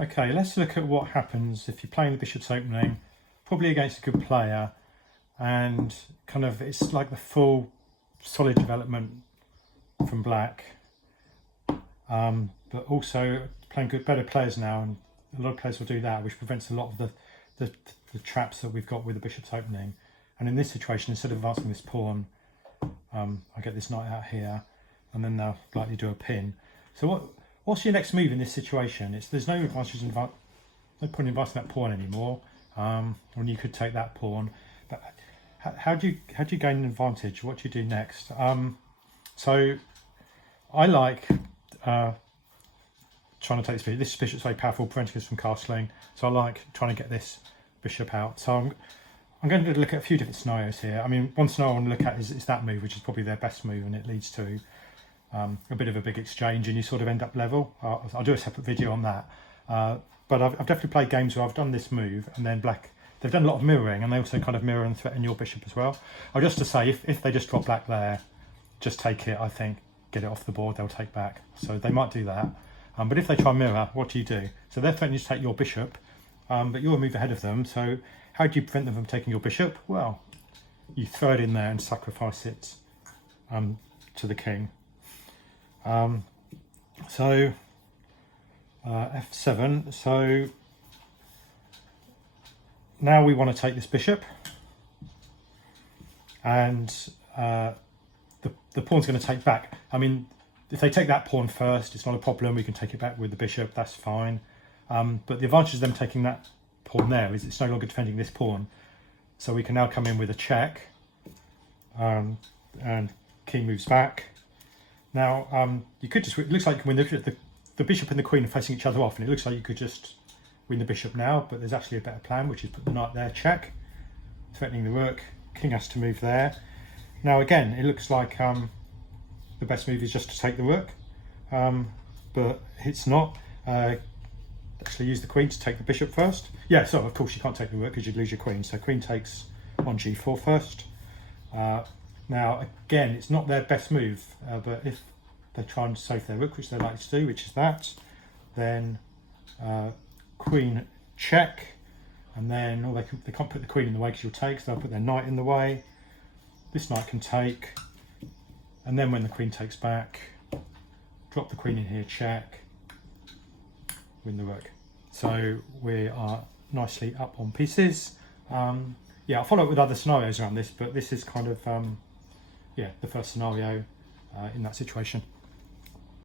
Okay, let's look at what happens if you're playing the bishop's opening, probably against a good player, and kind of it's like the full solid development from black, but also playing better players now, and a lot of players will do that, which prevents a lot of the traps that we've got with the bishop's opening. And in this situation, instead of advancing this pawn, I get this knight out here, and then they'll likely do a pin. So what's your next move in this situation? There's no advantage in no point in advancing that pawn anymore. When you could take that pawn, but how do you gain an advantage? What do you do next? So I like trying to take this bishop. This bishop's very powerful, preventing us from castling. So I like trying to get this bishop out. So I'm going to look at a few different scenarios here. I mean, one scenario I want to look at is that move, which is probably their best move, and it leads to a bit of a big exchange, and you sort of end up level. I'll do a separate video on that. But I've definitely played games where I've done this move, and then black, they've done a lot of mirroring, and they also kind of mirror and threaten your bishop as well. Just to say, if they just drop black there, just take it, I think, get it off the board, they'll take back. So they might do that. But if they try mirror, what do you do? So they're threatening to take your bishop, but you're a move ahead of them. So how do you prevent them from taking your bishop? Well, you throw it in there and sacrifice it to the king. So f7. So now we want to take this bishop, and the pawn's going to take back. I mean, if they take that pawn first, it's not a problem. We can take it back with the bishop. That's fine. But the advantage of them taking that pawn there is it's no longer defending this pawn. So we can now come in with a check, and king moves back. Now, you could just, it looks like when the bishop and the queen are facing each other off, and it looks like you could just win the bishop now, but there's actually a better plan, which is put the knight there, check, threatening the rook. King has to move there. Now again, it looks like the best move is just to take the rook, but it's not. Actually use the queen to take the bishop first. Yeah, so of course you can't take the rook because you'd lose your queen, so queen takes on g4 first. Now again, it's not their best move, but if they try and save their rook, which they're likely to do, which is that, then queen check, and then they can't put the queen in the way because you'll take, so they'll put their knight in the way. This knight can take, and then when the queen takes back, drop the queen in here, check, win the rook. So we are nicely up on pieces. Yeah, I'll follow up with other scenarios around this, but this is kind of the first scenario in that situation.